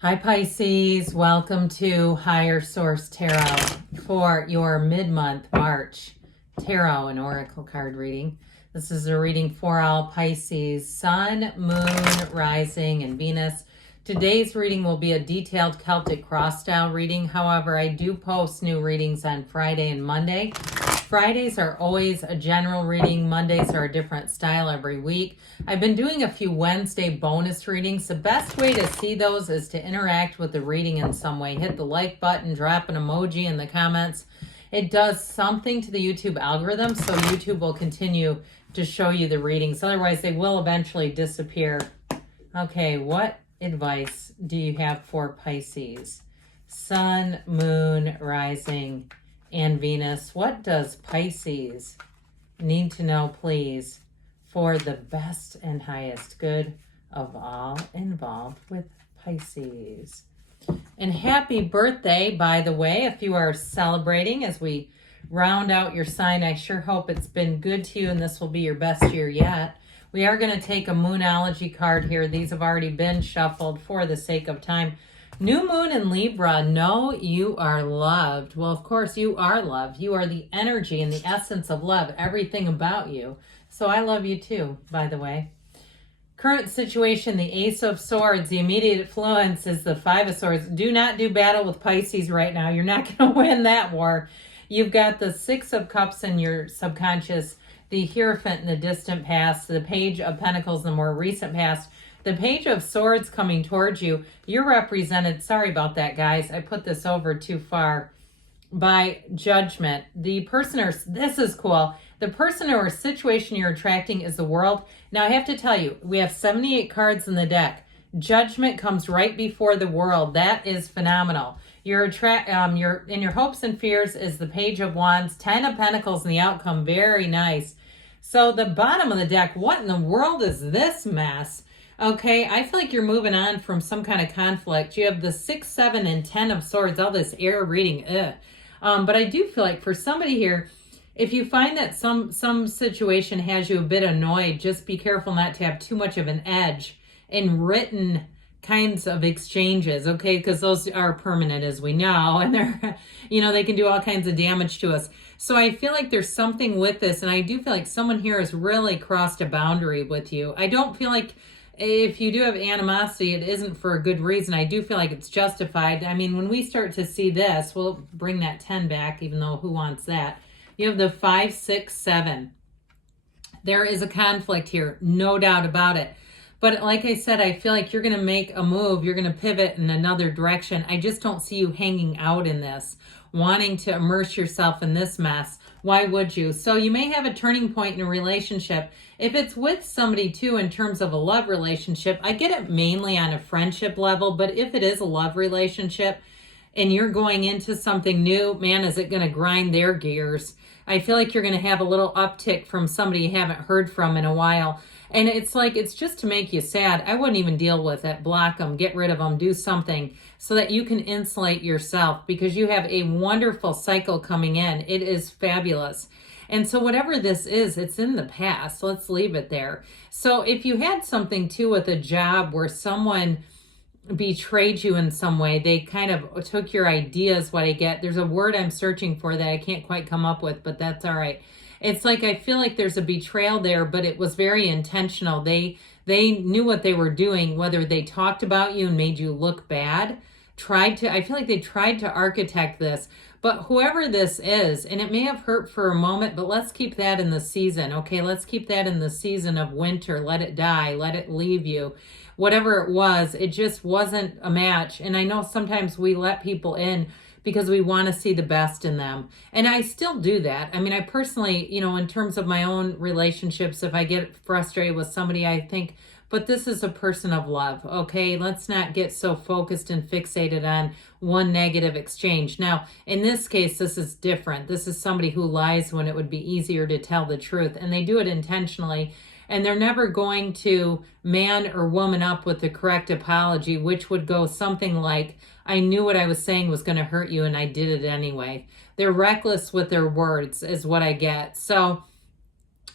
Hi Pisces, welcome to Higher Source Tarot for your mid-month March Tarot and Oracle card reading. This is a reading for all Pisces, Sun, Moon, Rising, and Venus. Today's reading will be a detailed Celtic cross style reading. However, I do post new readings on Friday and Monday. Fridays are always a general reading. Mondays are a different style every week. I've been doing a few Wednesday bonus readings. The best way to see those is to interact with the reading in some way. Hit the like button, drop an emoji in the comments. It does something to the YouTube algorithm, so YouTube will continue to show you the readings. Otherwise, they will eventually disappear. Okay, what advice do you have for Pisces? Sun, Moon, Rising, and Venus. What does Pisces need to know, please, for the best and highest good of all involved with Pisces? And happy birthday, by the way, if you are celebrating as we round out your sign. I sure hope it's been good to you and this will be your best year yet. We are going to take a Moonology card here. These have already been shuffled for the sake of time. New moon in Libra, know you are loved. Well, of course, you are loved. You are the energy and the essence of love, everything about you. So I love you too, by the way. Current situation, the Ace of Swords. The immediate influence is the Five of Swords. Do not do battle with Pisces right now. You're not going to win that war. You've got the Six of Cups in your subconscious, the Hierophant in the distant past, the Page of Pentacles in the more recent past, the Page of Swords coming towards you. You're represented, sorry about that, guys. I put this over too far, by Judgment. The person or, this is cool. The person or situation you're attracting is the World. Now, I have to tell you, we have 78 cards in the deck. Judgment comes right before the World. That is phenomenal. Your in your hopes and fears is the Page of Wands, 10 of Pentacles in the outcome. Very nice. So the bottom of the deck, what in the world is this mess? Okay, I feel like you're moving on from some kind of conflict. You have the 6, 7, and 10 of Swords, all this air reading. But I do feel like for somebody here, if you find that some situation has you a bit annoyed, just be careful not to have too much of an edge in written kinds of exchanges, okay? Because those are permanent, as we know, and they're, they can do all kinds of damage to us. So I feel like there's something with this, and I do feel like someone here has really crossed a boundary with you. I don't feel like if you do have animosity, it isn't for a good reason. I do feel like it's justified. I mean, when we start to see this, we'll bring that 10 back, even though who wants that? You have the 5, 6, 7. There is a conflict here, no doubt about it. But like I said, I feel like you're going to make a move. You're going to pivot in another direction. I just don't see you hanging out in this, wanting to immerse yourself in this mess. Why would you? So you may have a turning point in a relationship. If it's with somebody too, in terms of a love relationship, I get it mainly on a friendship level. But if it is a love relationship and you're going into something new, man, is it going to grind their gears? I feel like you're going to have a little uptick from somebody you haven't heard from in a while. And it's like, it's just to make you sad. I wouldn't even deal with it. Block them, get rid of them, do something so that you can insulate yourself, because you have a wonderful cycle coming in. It is fabulous. And so whatever this is, it's in the past. Let's leave it there. So if you had something too with a job where someone betrayed you in some way, they kind of took your ideas, what I get. There's a word I'm searching for that I can't quite come up with, but that's all right. It's like, I feel like there's a betrayal there, but it was very intentional. They knew what they were doing, whether they talked about you and made you look bad, I feel like they tried to architect this, but whoever this is, and it may have hurt for a moment, but let's keep that in the season, okay? Let's keep that in the season of winter. Let it die, let it leave you. Whatever it was, it just wasn't a match. And I know sometimes we let people in because we want to see the best in them. And I still do that. I mean, I personally, in terms of my own relationships, if I get frustrated with somebody, I think, but this is a person of love, okay? Let's not get so focused and fixated on one negative exchange. Now, in this case, this is different. This is somebody who lies when it would be easier to tell the truth, and they do it intentionally. And they're never going to man or woman up with the correct apology, which would go something like, I knew what I was saying was going to hurt you and I did it anyway. They're reckless with their words is what I get. So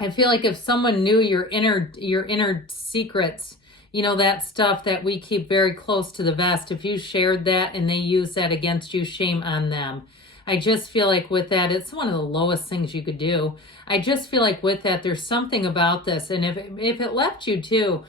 I feel like if someone knew your inner secrets, that stuff that we keep very close to the vest. If you shared that and they use that against you, shame on them. I just feel like with that, it's one of the lowest things you could do. I just feel like with that, there's something about this. And if it left you too,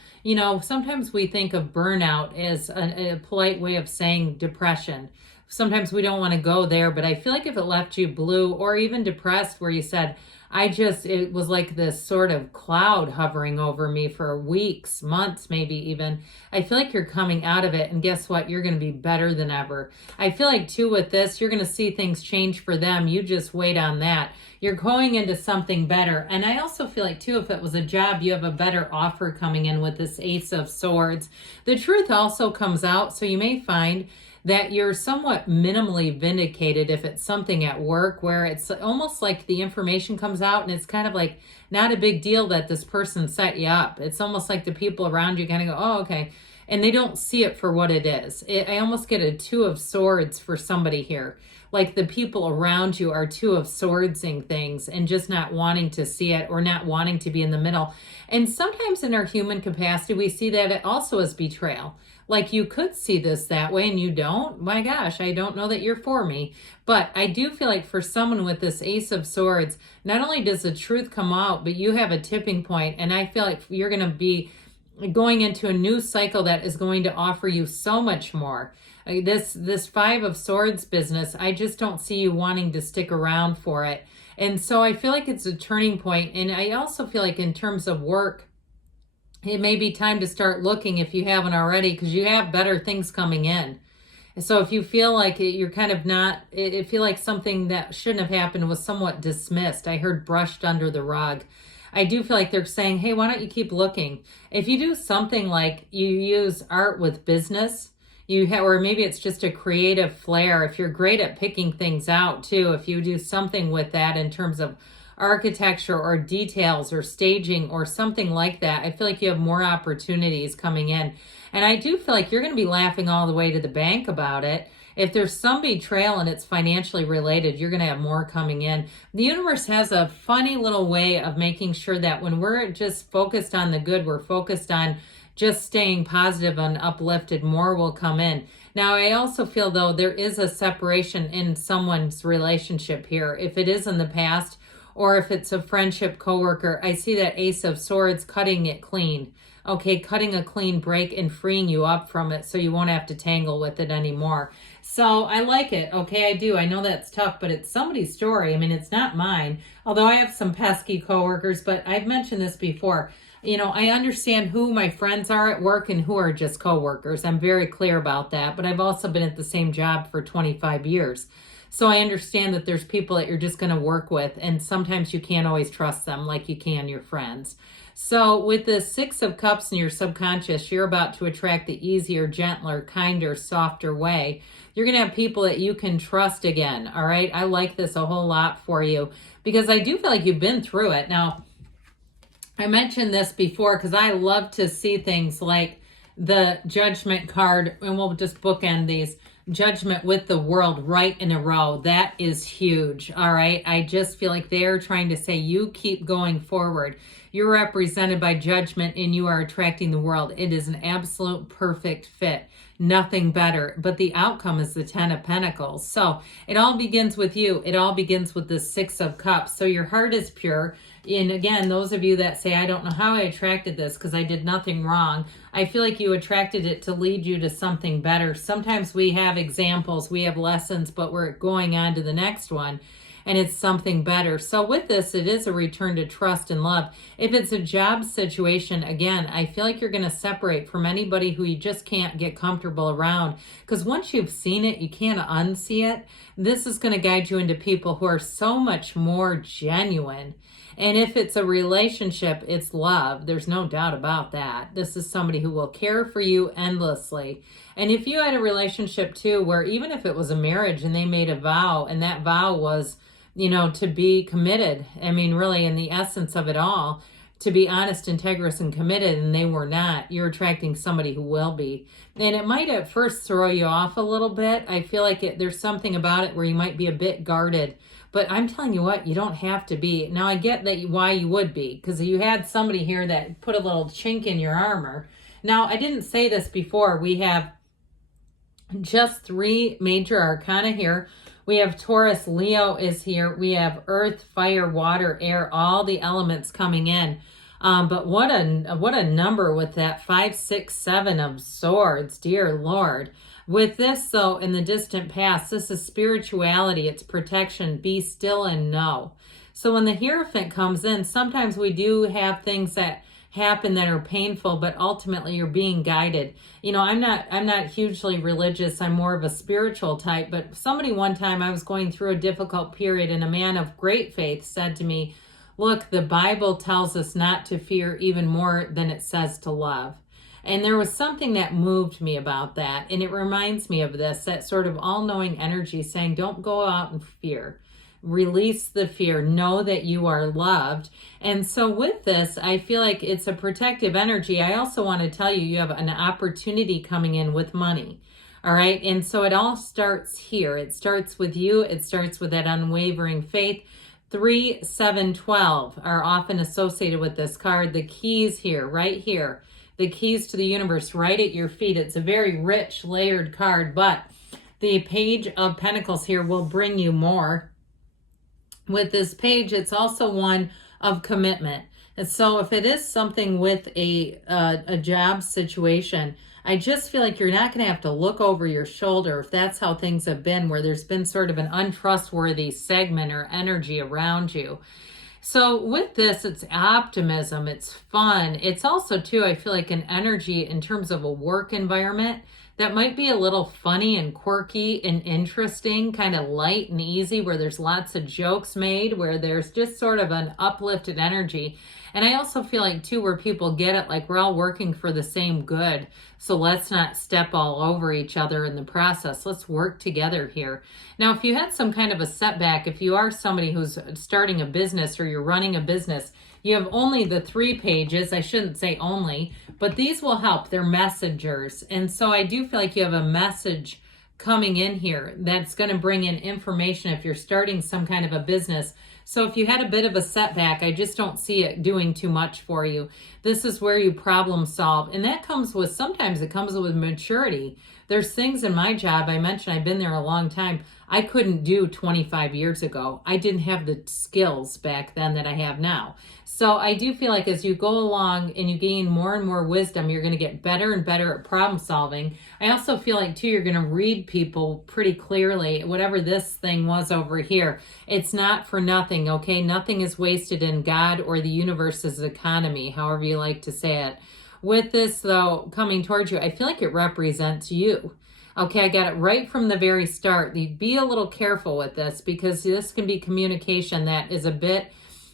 sometimes we think of burnout as a polite way of saying depression. Sometimes we don't want to go there, but I feel like if it left you blue or even depressed where you said, it was like this sort of cloud hovering over me for weeks, months, maybe even. I feel like you're coming out of it, and guess what? You're going to be better than ever. I feel like too with this, you're going to see things change for them. You just wait on that. You're going into something better. And I also feel like too, if it was a job, you have a better offer coming in with this Ace of Swords. The truth also comes out, so you may find that you're somewhat minimally vindicated if it's something at work where it's almost like the information comes out and it's kind of like not a big deal that this person set you up. It's almost like the people around you kind of go, oh, okay. And they don't see it for what it is. I almost get a Two of Swords for somebody here. Like the people around you are Two of Swordsing things and just not wanting to see it or not wanting to be in the middle. And sometimes in our human capacity, we see that it also as betrayal. Like you could see this that way and you don't. My gosh, I don't know that you're for me. But I do feel like for someone with this Ace of Swords, not only does the truth come out, but you have a tipping point. And I feel like you're going to be going into a new cycle that is going to offer you so much more. This Five of Swords business, I just don't see you wanting to stick around for it. And so I feel like it's a turning point. And I also feel like in terms of work, it may be time to start looking if you haven't already, because you have better things coming in. So if you feel like you're kind of not, it feel like something that shouldn't have happened was somewhat dismissed. I heard brushed under the rug. I do feel like they're saying, hey, why don't you keep looking? If you do something like you use art with business, or maybe it's just a creative flair. If you're great at picking things out too, if you do something with that in terms of architecture or details or staging or something like that, I feel like you have more opportunities coming in. And I do feel like you're going to be laughing all the way to the bank about it. If there's some betrayal and it's financially related, you're going to have more coming in. The universe has a funny little way of making sure that when we're just focused on the good, we're focused on just staying positive and uplifted, more will come in. Now, I also feel though there is a separation in someone's relationship here. If it is in the past, or if it's a friendship, coworker, I see that Ace of Swords cutting it clean. Okay, cutting a clean break and freeing you up from it so you won't have to tangle with it anymore. So I like it. Okay, I do. I know that's tough, but it's somebody's story. I mean, it's not mine. Although I have some pesky coworkers, but I've mentioned this before. I understand who my friends are at work and who are just coworkers. I'm very clear about that, but I've also been at the same job for 25 years. So I understand that there's people that you're just going to work with, and sometimes you can't always trust them like you can your friends. So with the Six of Cups in your subconscious, you're about to attract the easier, gentler, kinder, softer way. You're going to have people that you can trust again, all right? I like this a whole lot for you because I do feel like you've been through it. Now, I mentioned this before because I love to see things like the Judgment card, and we'll just bookend these. Judgment with the World right in a row. That is huge. All right. I just feel like they're trying to say you keep going forward. You're represented by Judgment and you are attracting the World. It is an absolute perfect fit. Nothing better. But the outcome is the Ten of Pentacles. So it all begins with you. It all begins with the Six of Cups. So your heart is pure. And again, those of you that say, I don't know how I attracted this because I did nothing wrong. I feel like you attracted it to lead you to something better. Sometimes we have examples, we have lessons, but we're going on to the next one and it's something better. So with this, it is a return to trust and love. If it's a job situation, again, I feel like you're going to separate from anybody who you just can't get comfortable around, because once you've seen it, you can't unsee it. This is going to guide you into people who are so much more genuine. And if it's a relationship, it's love. There's no doubt about that. This is somebody who will care for you endlessly. And if you had a relationship too, where even if it was a marriage and they made a vow, and that vow was, to be committed, I mean, really in the essence of it all, to be honest, integrous, and committed, and they were not, you're attracting somebody who will be. And it might at first throw you off a little bit. I feel like there's something about it where you might be a bit guarded. But I'm telling you what, you don't have to be. Now, I get that why you would be, because you had somebody here that put a little chink in your armor. Now, I didn't say this before. We have just 3 major arcana here. We have Taurus, Leo is here. We have earth, fire, water, air, all the elements coming in. But what a number with that 5, 6, 7 of swords, dear Lord. With this, though, in the distant past, this is spirituality. It's protection. Be still and know. So when the Hierophant comes in, sometimes we do have things that happen that are painful, but ultimately you're being guided. You know, I'm not hugely religious. I'm more of a spiritual type, but somebody one time, I was going through a difficult period, and a man of great faith said to me, look, the Bible tells us not to fear even more than it says to love. And there was something that moved me about that. And it reminds me of this, that sort of all-knowing energy saying, don't go out in fear. Release the fear. Know that you are loved. And so with this, I feel like it's a protective energy. I also want to tell you, you have an opportunity coming in with money. All right. And so it all starts here. It starts with you. It starts with that unwavering faith. 3, 7, 12 are often associated with this card. The keys here, right here. The keys to the universe right at your feet. It's a very rich, layered card, but the Page of Pentacles here will bring you more. With this page, it's also one of commitment. And so if it is something with a job situation, I just feel like you're not going to have to look over your shoulder if that's how things have been, where there's been sort of an untrustworthy segment or energy around you. So with this, it's optimism, it's fun. It's also, too, I feel like an energy in terms of a work environment that might be a little funny and quirky and interesting, kind of light and easy, where there's lots of jokes made, where there's just sort of an uplifted energy. And I also feel like, too, where people get it, like we're all working for the same good. So let's not step all over each other in the process. Let's work together here. Now, if you had some kind of a setback, if you are somebody who's starting a business or you're running a business, you have only the 3 pages. I shouldn't say only, but these will help. They're messengers. And so I do feel like you have a message coming in here that's going to bring in information if you're starting some kind of a business. So if you had a bit of a setback, I just don't see it doing too much for you. This is where you problem solve. And that comes with, sometimes it comes with maturity. There's things in my job, I mentioned I've been there a long time, I couldn't do 25 years ago. I didn't have the skills back then that I have now. So I do feel like as you go along and you gain more and more wisdom, you're going to get better and better at problem solving. I also feel like, too, you're going to read people pretty clearly. Whatever this thing was over here, it's not for nothing, okay? Nothing is wasted in God or the universe's economy, however you like to say it. With this, though, coming towards you, I feel like it represents you. Okay, I got it right from the very start. Be a little careful with this, because this can be communication that is a bit,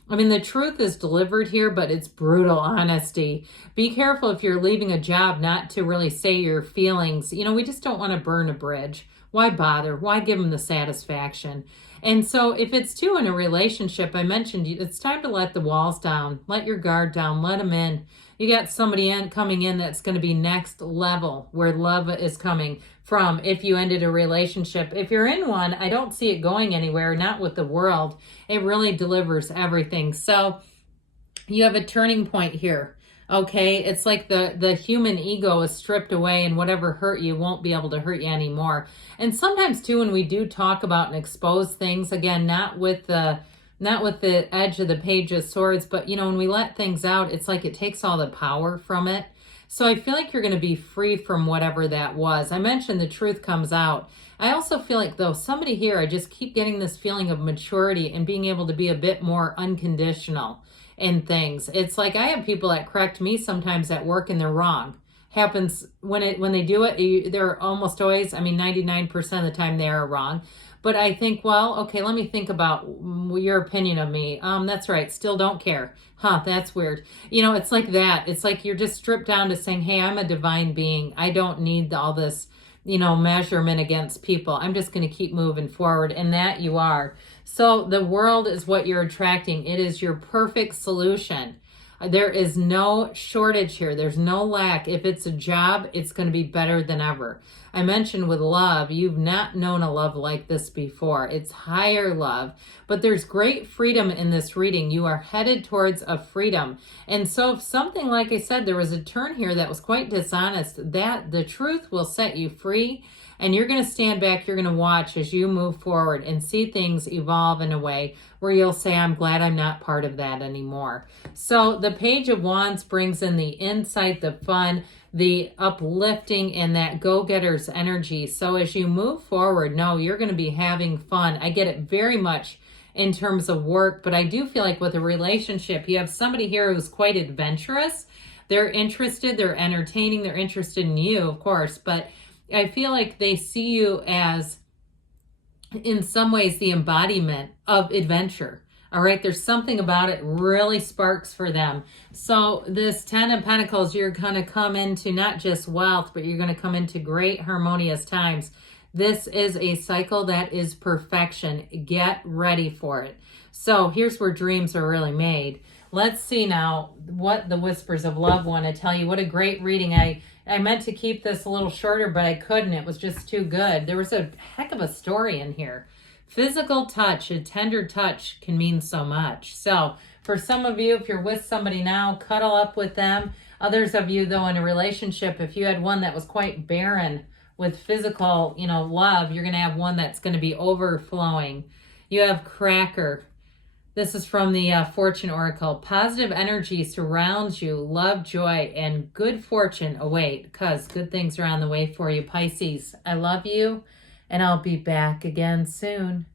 I mean, the truth is delivered here, but it's brutal honesty. Be careful if you're leaving a job not to really say your feelings. You know, we just don't want to burn a bridge. Why bother? Why give them the satisfaction? And so if it's, too, in a relationship, I mentioned it's time to let the walls down. Let your guard down. Let them in. You got somebody coming in that's going to be next level, where love is coming from if you ended a relationship. If you're in one, I don't see it going anywhere, not with the world. It really delivers everything. So you have a turning point here. Okay, it's like the human ego is stripped away, and whatever hurt you won't be able to hurt you anymore. And sometimes, too, when we do talk about and expose things, again, not with the edge of the Page of Swords, but, you know, when we let things out, it's like it takes all the power from it. So I feel like you're going to be free from whatever that was. I mentioned the truth comes out. I also feel like, though, somebody here, I just keep getting this feeling of maturity and being able to be a bit more unconditional in things. It's like I have people that correct me sometimes at work and they're wrong. Happens when they do it, they're almost always, I mean, 99% of the time they are wrong. But I think, well, okay, let me think about your opinion of me. That's right. Still don't care. Huh, that's weird. You know, it's like that. It's like you're just stripped down to saying, hey, I'm a divine being. I don't need all this, you know, measurement against people. I'm just going to keep moving forward. And that you are. So the world is what you're attracting. It is your perfect solution. There is no shortage here. There's no lack. If it's a job, it's going to be better than ever. I mentioned with love, you've not known a love like this before. It's higher love, but there's great freedom in this reading. You are headed towards a freedom. And so if something, like I said, there was a turn here that was quite dishonest, that the truth will set you free. And you're going to stand back, you're going to watch as you move forward and see things evolve in a way where you'll say, I'm glad I'm not part of that anymore. So the Page of Wands brings in the insight, the fun, the uplifting, and that go-getter's energy. So as you move forward, no, you're going to be having fun. I get it very much in terms of work, but I do feel like with a relationship, you have somebody here who's quite adventurous. They're interested, they're entertaining, they're interested in you, of course, but I feel like they see you as, in some ways, the embodiment of adventure. All right, there's something about it really sparks for them. So this 10 of Pentacles, you're going to come into not just wealth, but you're going to come into great harmonious times. This is a cycle that is perfection. Get ready for it. So here's where dreams are really made. Let's see now what the Whispers of Love want to tell you. What a great reading. I meant to keep this a little shorter, but I couldn't. It was just too good. There was a heck of a story in here. Physical touch, a tender touch can mean so much. So for some of you, if you're with somebody now, cuddle up with them. Others of you, though, in a relationship, if you had one that was quite barren with physical, love, you're going to have one that's going to be overflowing. You have Cracker. This is from the Fortune Oracle. Positive energy surrounds you. Love, joy, and good fortune await, because good things are on the way for you, Pisces. I love you, and I'll be back again soon.